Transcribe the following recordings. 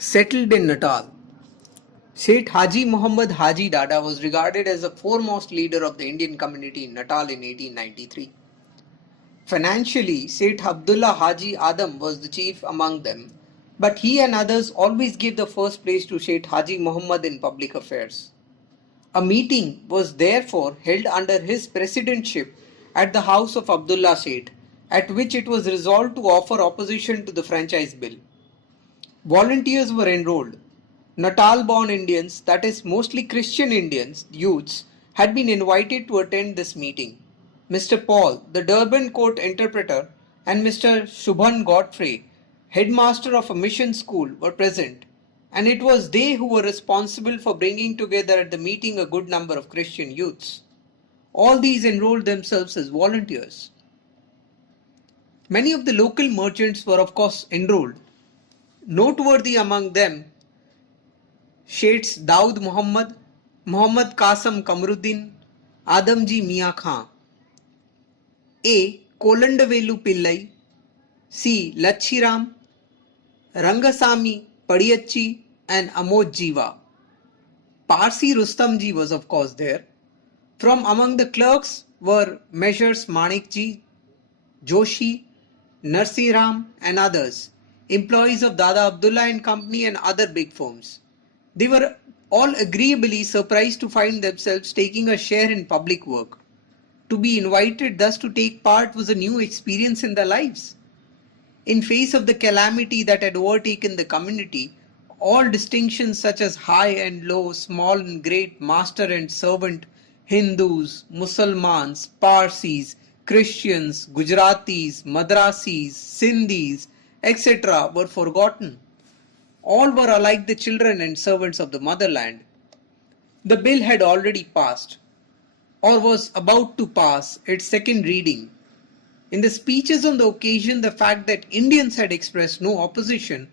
Settled in Natal, Sheikh Haji Muhammad Haji Dada was regarded as the foremost leader of the Indian community in Natal in 1893. Financially, Sheikh Abdullah Haji Adam was the chief among them, but he and others always gave the first place to Sheikh Haji Muhammad in public affairs. A meeting was therefore held under his presidentship at the house of Abdullah Sheikh, at which it was resolved to offer opposition to the franchise bill. Volunteers were enrolled. Natal-born Indians, that is mostly Christian Indians, youths, had been invited to attend this meeting. Mr. Paul, the Durban court interpreter, and Mr. Shubhan Godfrey, headmaster of a mission school, were present, and it was they who were responsible for bringing together at the meeting a good number of Christian youths. All these enrolled themselves as volunteers. Many of the local merchants were of course enrolled. Noteworthy among them, Sheikhs Daud Muhammad, Muhammad Qasam Kamruddin, Adamji Mia Khan, A. Kolandavelu Pillai, C. Lachiram, Rangasamy Padiyachi, and Amod Jiva. Parsi Rustamji was of course there. From among the clerks were Measures Manikji, Joshi, Narsiram, and others, employees of Dada Abdullah and Company and other big firms. They were all agreeably surprised to find themselves taking a share in public work. To be invited thus to take part was a new experience in their lives. In face of the calamity that had overtaken the community, all distinctions such as high and low, small and great, master and servant, Hindus, Musalmans, Parsis, Christians, Gujaratis, Madrasis, Sindhis, etc. were forgotten. All were alike the children and servants of the motherland. The bill had already passed, or was about to pass, its second reading. In the speeches on the occasion, the fact that Indians had expressed no opposition,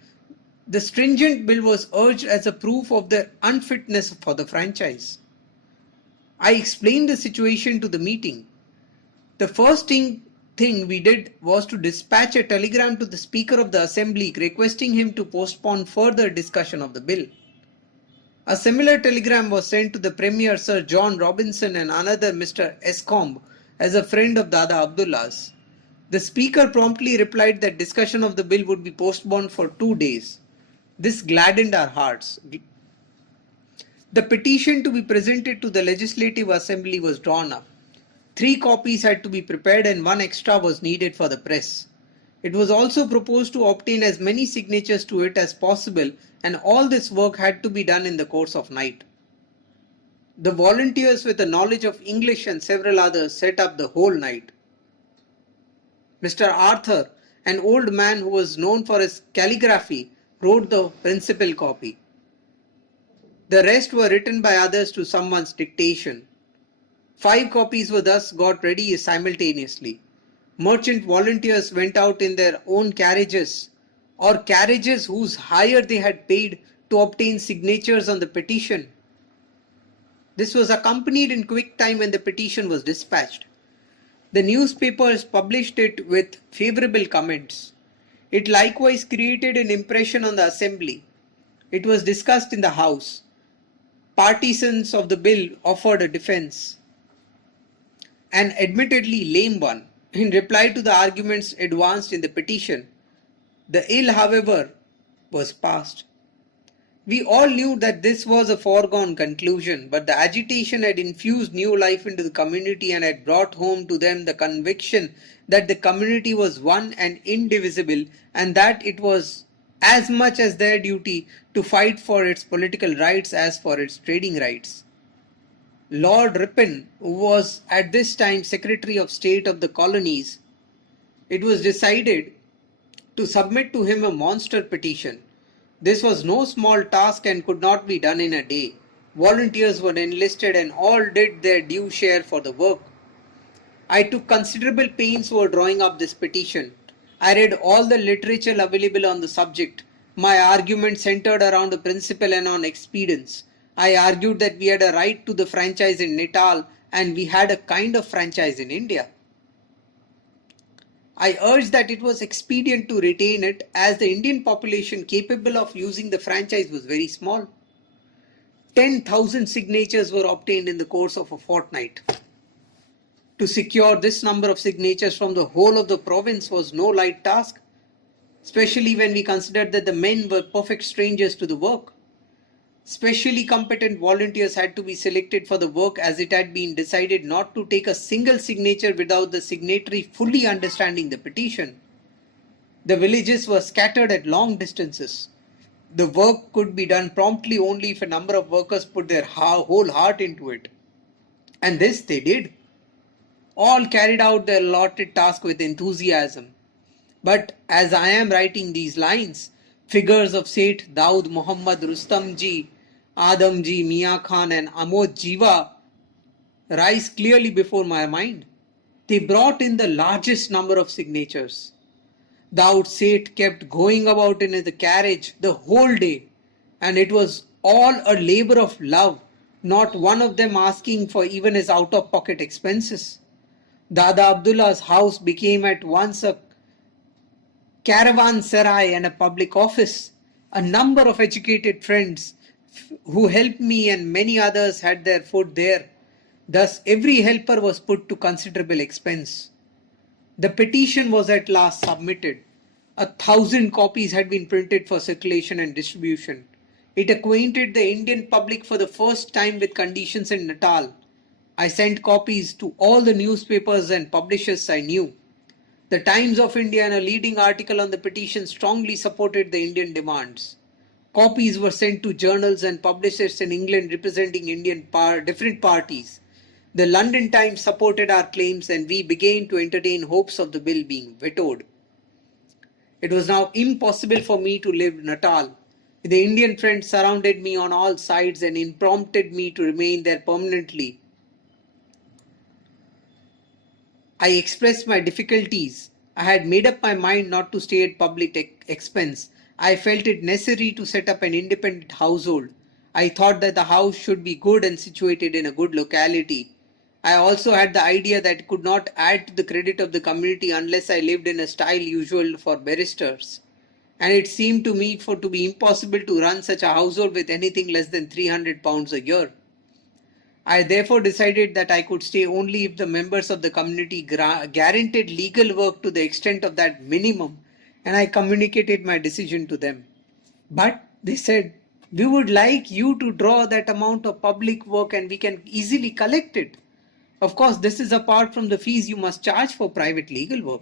the stringent bill was urged as a proof of their unfitness for the franchise. I explained the situation to the meeting. The first thing we did was to dispatch a telegram to the Speaker of the Assembly requesting him to postpone further discussion of the bill. A similar telegram was sent to the Premier Sir John Robinson and another Mr. Escombe as a friend of Dada Abdullah's. The Speaker promptly replied that discussion of the bill would be postponed for 2 days. This gladdened our hearts. The petition to be presented to the Legislative Assembly was drawn up. 3 copies had to be prepared and 1 extra was needed for the press. It was also proposed to obtain as many signatures to it as possible, and all this work had to be done in the course of night. The volunteers with a knowledge of English and several others set up the whole night. Mr. Arthur, an old man who was known for his calligraphy, wrote the principal copy. The rest were written by others to someone's dictation. 5 copies were thus got ready simultaneously. Merchant volunteers went out in their own carriages or carriages whose hire they had paid to obtain signatures on the petition. This was accompanied in quick time when the petition was dispatched. The newspapers published it with favourable comments. It likewise created an impression on the Assembly. It was discussed in the House. Partisans of the bill offered a defence, an admittedly lame one, in reply to the arguments advanced in the petition. The ill, however, was passed. We all knew that this was a foregone conclusion, but the agitation had infused new life into the community and had brought home to them the conviction that the community was one and indivisible, and that it was as much as their duty to fight for its political rights as for its trading rights. Lord Ripon, who was at this time Secretary of State of the Colonies, it was decided to submit to him a monster petition. This was no small task and could not be done in a day. Volunteers were enlisted and all did their due share for the work. I took considerable pains over drawing up this petition. I read all the literature available on the subject. My argument centered around a principle and on expedience. I argued that we had a right to the franchise in Natal and we had a kind of franchise in India. I urged that it was expedient to retain it as the Indian population capable of using the franchise was very small. 10,000 signatures were obtained in the course of a fortnight. To secure this number of signatures from the whole of the province was no light task, especially when we considered that the men were perfect strangers to the work. Specially competent volunteers had to be selected for the work as it had been decided not to take a single signature without the signatory fully understanding the petition. The villages were scattered at long distances. The work could be done promptly only if a number of workers put their whole heart into it. And this they did. All carried out their allotted task with enthusiasm. But as I am writing these lines, figures of Seth Daud Muhammad Rustamji, Adamji, Mia Khan and Amod Jiva rise clearly before my mind. They brought in the largest number of signatures. Daud Seth kept going about in the carriage the whole day, and it was all a labor of love, not one of them asking for even his out-of-pocket expenses. Dada Abdullah's house became at once a caravanserai and a public office. A number of educated friends who helped me and many others had their food there. Thus, every helper was put to considerable expense. The petition was at last submitted. 1,000 copies had been printed for circulation and distribution. It acquainted the Indian public for the first time with conditions in Natal. I sent copies to all the newspapers and publishers I knew. The Times of India, in a leading article on the petition, strongly supported the Indian demands. Copies were sent to journals and publishers in England representing different parties. The London Times supported our claims and we began to entertain hopes of the bill being vetoed. It was now impossible for me to live in Natal. The Indian friends surrounded me on all sides and implored me to remain there permanently. I expressed my difficulties. I had made up my mind not to stay at public expense. I felt it necessary to set up an independent household. I thought that the house should be good and situated in a good locality. I also had the idea that it could not add to the credit of the community unless I lived in a style usual for barristers. And it seemed to me to be impossible to run such a household with anything less than £300 a year. I therefore decided that I could stay only if the members of the community guaranteed legal work to the extent of that minimum, and I communicated my decision to them. But they said, we would like you to draw that amount of public work and we can easily collect it. Of course, this is apart from the fees you must charge for private legal work.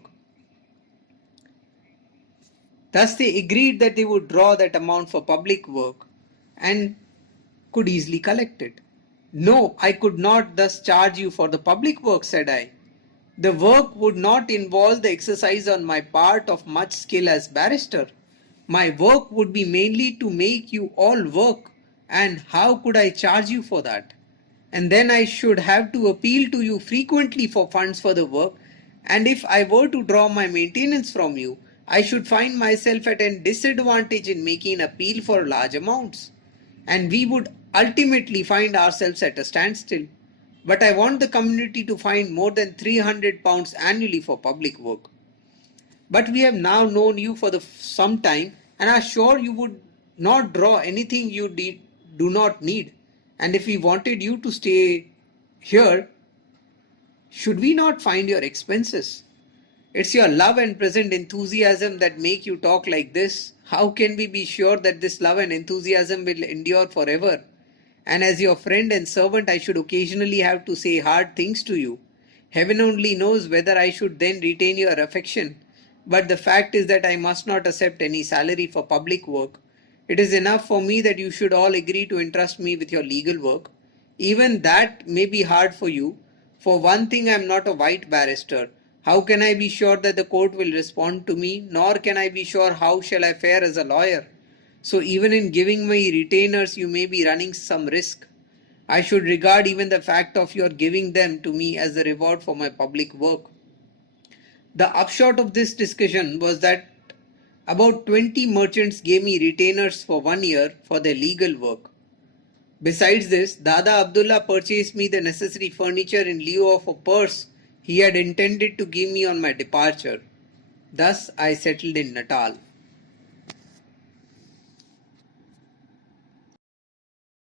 Thus they agreed that they would draw that amount for public work and could easily collect it. No, I could not thus charge you for the public work, said I. The work would not involve the exercise on my part of much skill as barrister. My work would be mainly to make you all work, and how could I charge you for that? And then I should have to appeal to you frequently for funds for the work, and if I were to draw my maintenance from you, I should find myself at a disadvantage in making appeal for large amounts, and we would ultimately find ourselves at a standstill. But I want the community to find more than £300 annually for public work. But we have now known you for some time and are sure you would not draw anything you do not need. And if we wanted you to stay here, should we not find your expenses? It's your love and present enthusiasm that make you talk like this. How can we be sure that this love and enthusiasm will endure forever? And as your friend and servant, I should occasionally have to say hard things to you. Heaven only knows whether I should then retain your affection. But the fact is that I must not accept any salary for public work. It is enough for me that you should all agree to entrust me with your legal work. Even that may be hard for you. For one thing, I am not a white barrister. How can I be sure that the court will respond to me? Nor can I be sure how shall I fare as a lawyer. So even in giving me retainers, you may be running some risk. I should regard even the fact of your giving them to me as a reward for my public work. The upshot of this discussion was that about 20 merchants gave me retainers for 1 year for their legal work. Besides this, Dada Abdullah purchased me the necessary furniture in lieu of a purse he had intended to give me on my departure. Thus, I settled in Natal.